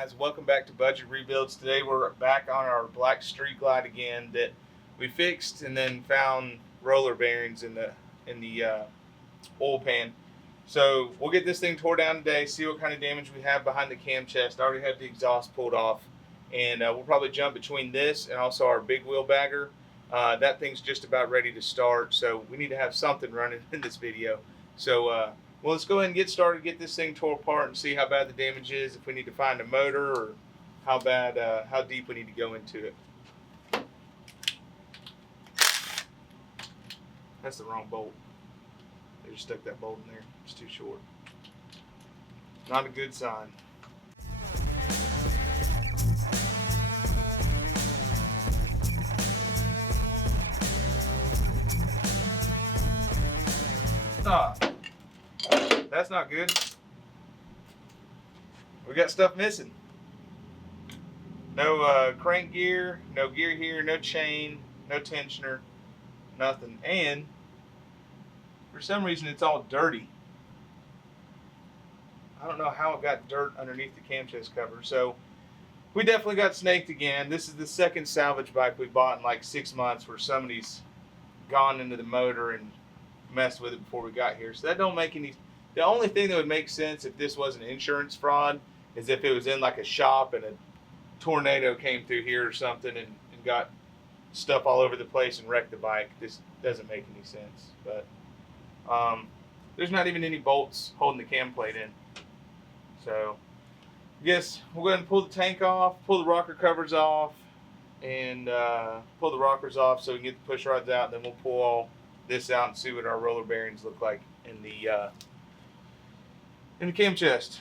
guys, welcome back to Budget Rebuilds. Today we're back on our black street glide again that we fixed and then found roller bearings in the oil pan. So we'll get this thing tore down today, see what kind of damage we have behind the cam chest. I already have the exhaust pulled off, and we'll probably jump between this and also our big wheel bagger. That thing's just about ready to start, so we need to have something running in this video. So well, let's go ahead and get started, get this thing tore apart and see how bad the damage is, if we need to find a motor, or how deep we need to go into it. That's the wrong bolt. They just stuck that bolt in there. It's too short. Not a good sign. That's not good. We got stuff missing. No crank gear, no gear here, no chain, no tensioner, nothing. And for some reason it's all dirty. I don't know how it got dirt underneath the cam chest cover. So we definitely got snaked again. This is the second salvage bike we bought in like 6 months where somebody's gone into the motor and messed with it before we got here. So that don't make any. The only thing that would make sense if this was an insurance fraud is if it was in like a shop and a tornado came through here or something and got stuff all over the place and wrecked the bike. This doesn't make any sense. But there's not even any bolts holding the cam plate in. So I guess we'll go ahead and pull the tank off, pull the rocker covers off, and pull the rockers off so we can get the push rods out, and then we'll pull all this out and see what our roller bearings look like in the cam chest.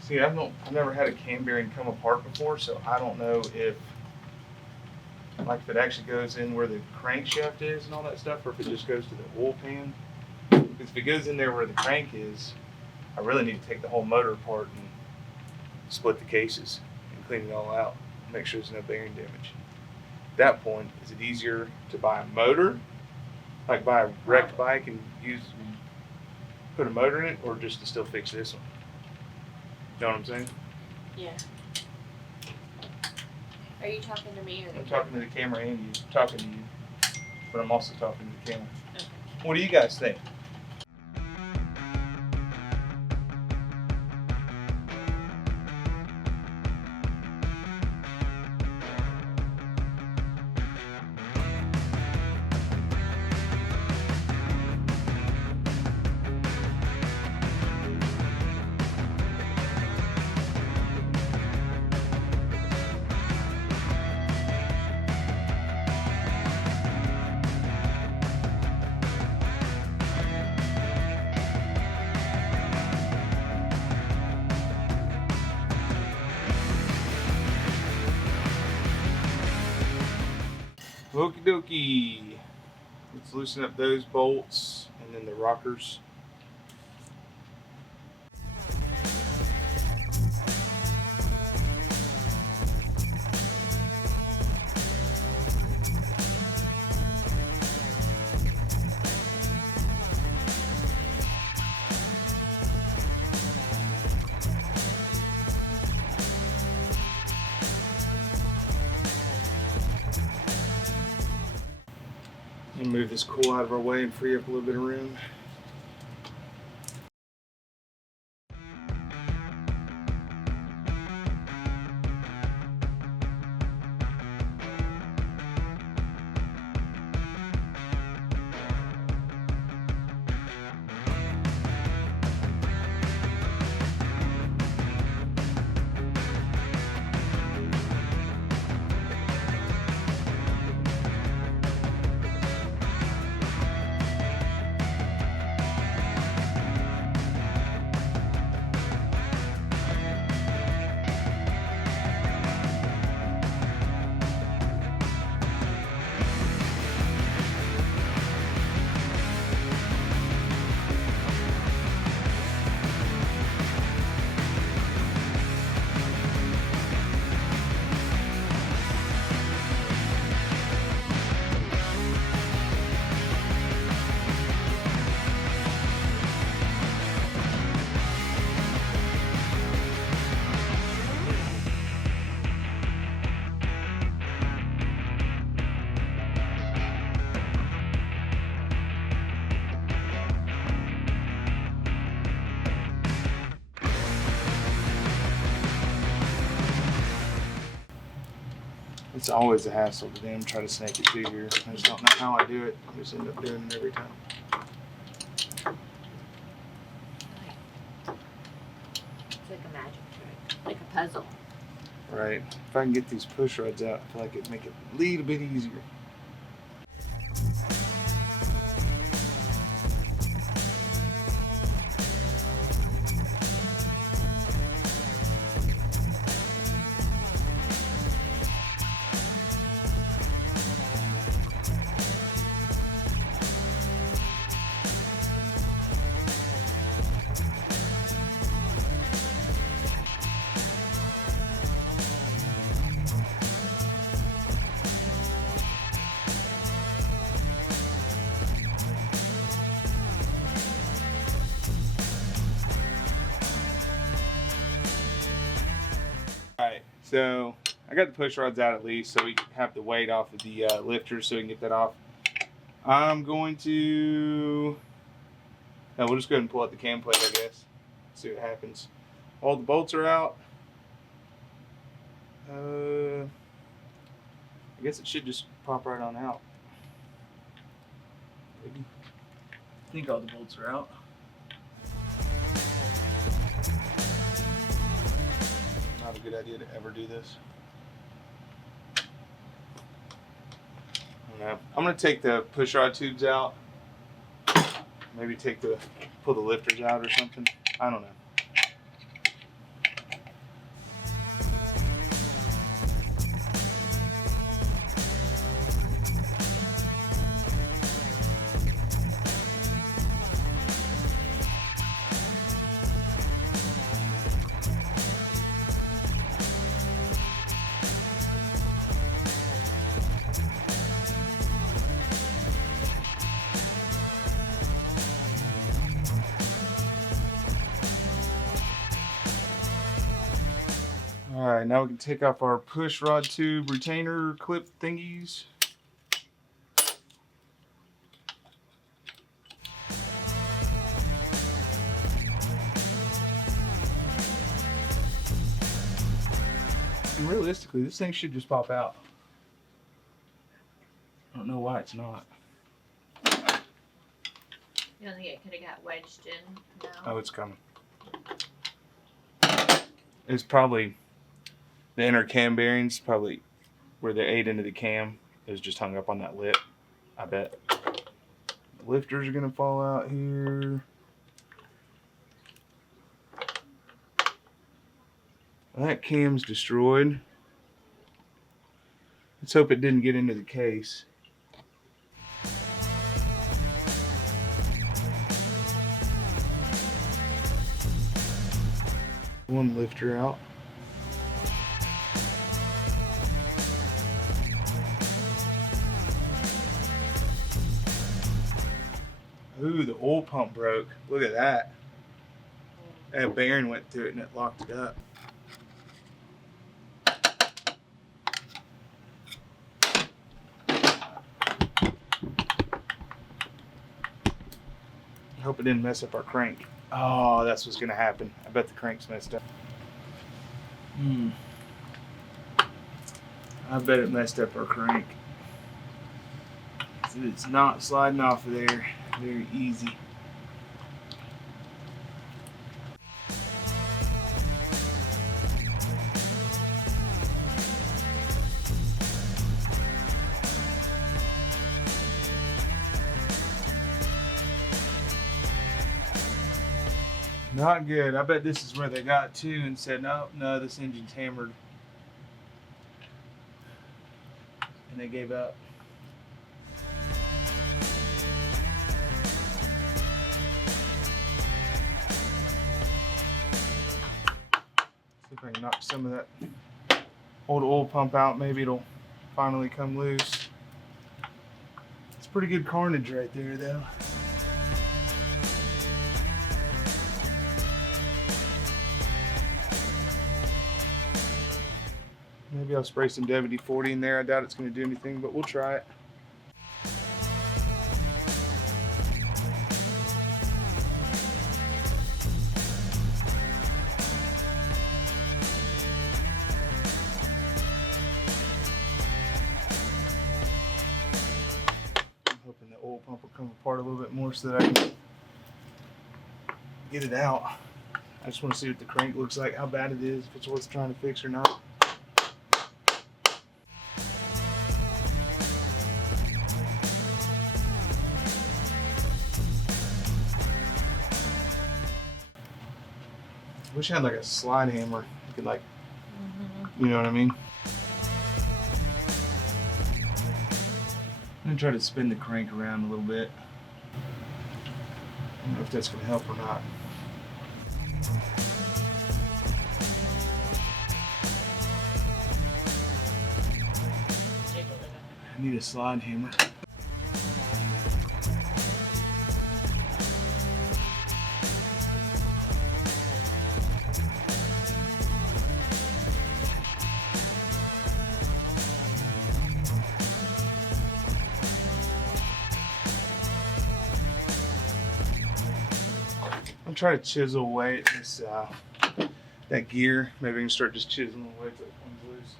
See, I've never had a cam bearing come apart before, so I don't know if it actually goes in where the crankshaft is and all that stuff, or if it just goes to the oil pan. Because if it goes in there where the crank is, I really need to take the whole motor apart and split the cases and clean it all out, make sure there's no bearing damage. At that point, is it easier to buy a motor, like buy a wrecked bike and put a motor in it, or just to still fix this one? You know what I'm saying? Yeah. Are you talking to me or I'm talking to the camera and you. I'm talking to you. But I'm also talking to the camera. Okay. What do you guys think? Okie dokie. Let's loosen up those bolts and then the rockers. And move this cool out of our way and free up a little bit of room. It's always a hassle to them try to snake it through here. I just don't know how I do it. I just end up doing it every time. It's like a magic trick, like a puzzle. Right. If I can get these push rods out, I feel like it'd make it a little bit easier. Alright, so I got the push rods out at least so we have the weight off of the lifter so we can get that off. I'm going to... No, we'll just go ahead and pull out the cam plate, I guess. See what happens. All the bolts are out. I guess it should just pop right on out. Maybe. I think all the bolts are out. Not a good idea to ever do this. I don't know. I'm gonna take the push rod tubes out. Maybe pull the lifters out or something. I don't know. Alright, now we can take off our push rod tube retainer clip thingies. And realistically, this thing should just pop out. I don't know why it's not. You don't think it could have got wedged in? No. Oh, it's coming. It's probably the inner cam bearings, probably where they ate into the cam. It was just hung up on that lip, I bet. The lifters are gonna fall out here. That cam's destroyed. Let's hope it didn't get into the case. One lifter out. Ooh, the oil pump broke. Look at that. That bearing went through it and it locked it up. I hope it didn't mess up our crank. Oh, that's what's gonna happen. I bet the crank's messed up. I bet it messed up our crank. It's not sliding off of there very easy. Not good. I bet this is where they got to and said, no, this engine's hammered. And they gave up. See if I can knock some of that old oil pump out. Maybe it'll finally come loose. It's pretty good carnage right there, though. Maybe I'll spray some WD-40 in there. I doubt it's going to do anything, but we'll try it. oil pump will come apart a little bit more so that I can get it out. I just want to see what the crank looks like, how bad it is, if it's worth trying to fix or not. Wish I had like a slide hammer. I could like, you know what I mean? I'm gonna try to spin the crank around a little bit. I don't know if that's gonna help or not. I need a slide hammer. I'm trying to chisel away at this that gear. Maybe I can start just chiseling away till it comes loose.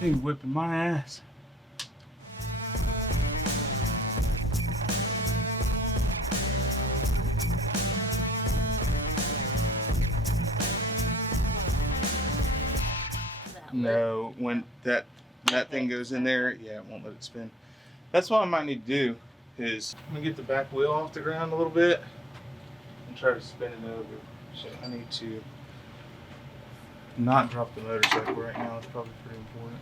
He's whipping my ass. No, when that thing goes in there, yeah, it won't let it spin. That's what I might need to do is I'm gonna get the back wheel off the ground a little bit and try to spin it over. So I need to not drop the motorcycle right now. It's probably pretty important.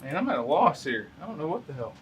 Man, I'm at a loss here. I don't know what the hell.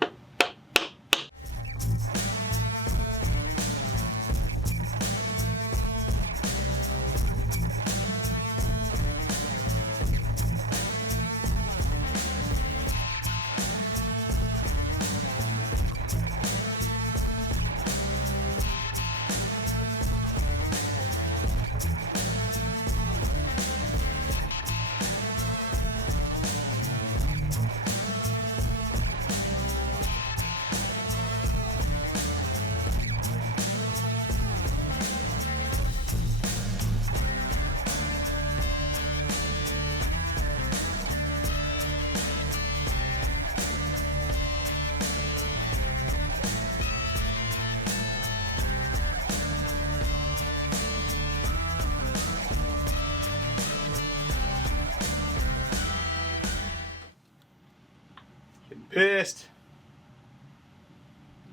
Pissed.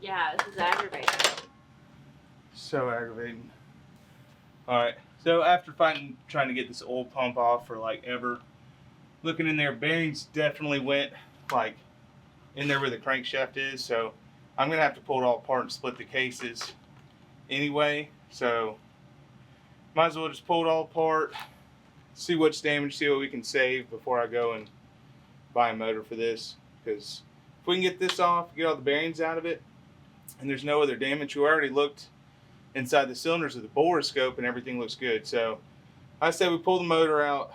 Yeah, this is aggravating. So aggravating. Alright, so after trying to get this oil pump off for like ever, looking in there, bearings definitely went like in there where the crankshaft is, so I'm gonna have to pull it all apart and split the cases anyway, so might as well just pull it all apart, see what's damaged, see what we can save before I go and buy a motor for this, because if we can get this off, get all the bearings out of it, and there's no other damage. We already looked inside the cylinders of the borescope and everything looks good. So I say we pull the motor out,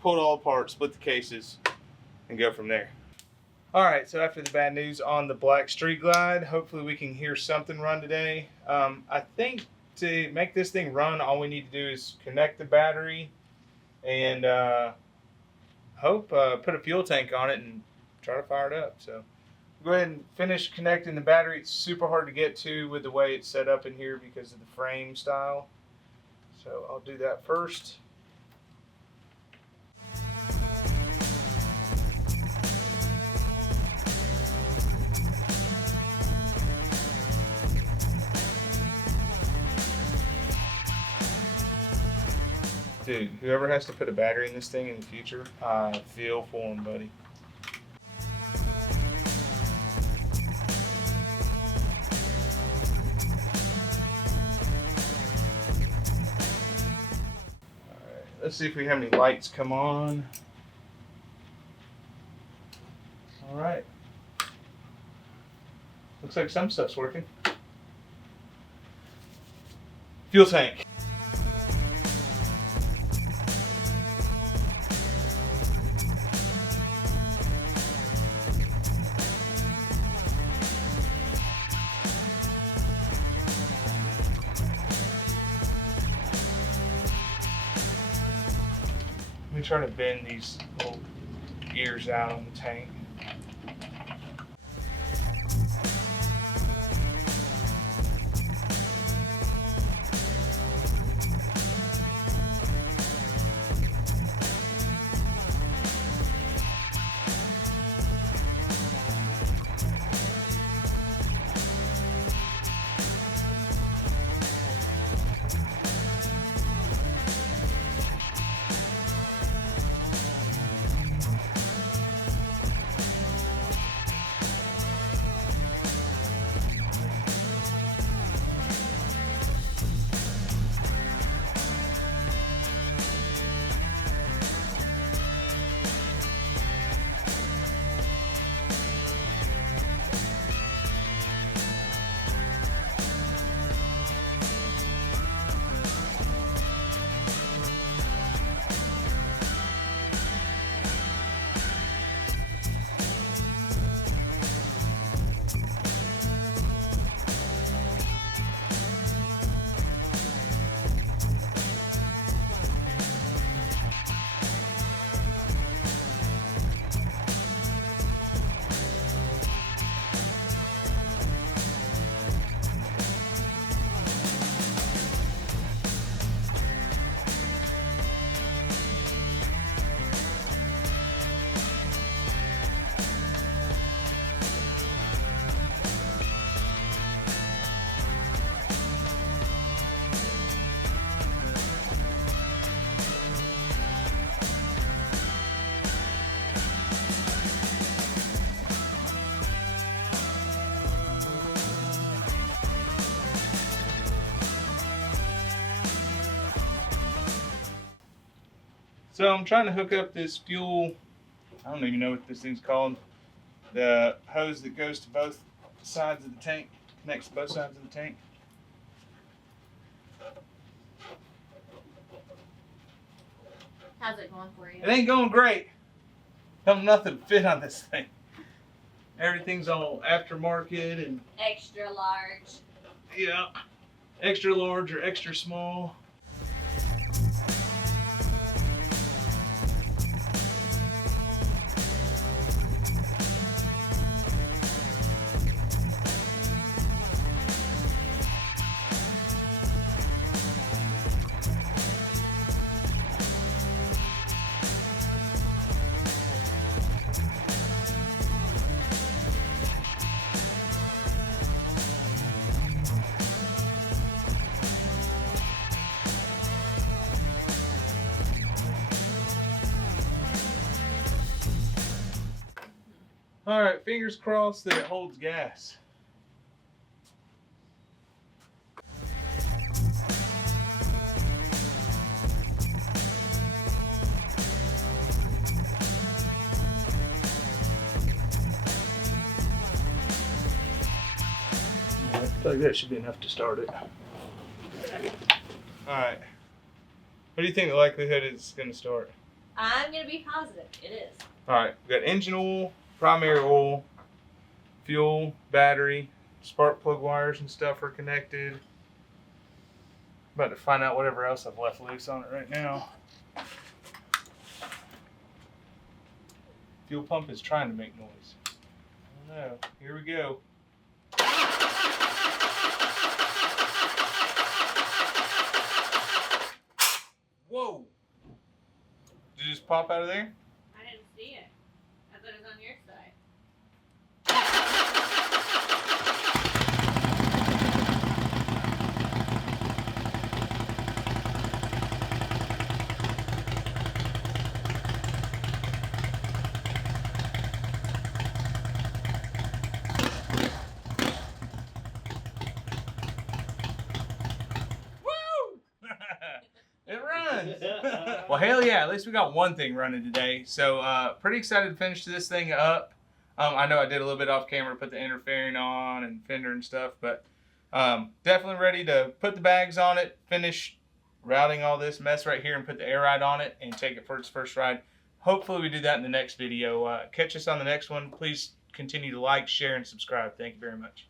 pull it all apart, split the cases, and go from there. Alright, so after the bad news on the black Street Glide, hopefully we can hear something run today. I think to make this thing run, all we need to do is connect the battery and put a fuel tank on it and try to fire it up. So go ahead and finish connecting the battery. It's super hard to get to with the way it's set up in here because of the frame style. So I'll do that first. Dude, whoever has to put a battery in this thing in the future, I feel for him, buddy. Alright, let's see if we have any lights come on. Alright. Looks like some stuff's working. Fuel tank. Let me try to bend these little gears out on the tank. So I'm trying to hook up this fuel, I don't even know what this thing's called, the hose that goes to both sides of the tank, connects to both sides of the tank. How's it going for you? It ain't going great. Don't nothing fit on this thing. Everything's all aftermarket and Extra large. yeah, extra large or extra small. All right, fingers crossed that it holds gas. I feel like that should be enough to start it. All right. What do you think the likelihood is going to start? I'm going to be positive. It is. All right, we got engine oil, primary oil, fuel, battery, spark plug wires and stuff are connected. About to find out whatever else I've left loose on it right now. Fuel pump is trying to make noise. I don't know. Here we go. Whoa! Did it just pop out of there? I didn't see it. I thought it was on your side. It runs. Well, hell yeah, at least we got one thing running today. So pretty excited to finish this thing up. I know I did a little bit off camera, put the interfering on and fender and stuff, but definitely ready to put the bags on it, finish routing all this mess right here and put the air ride on it and take it for its first ride. Hopefully we do that in the next video. Catch us on the next one. Please continue to like, share, and subscribe. Thank you very much.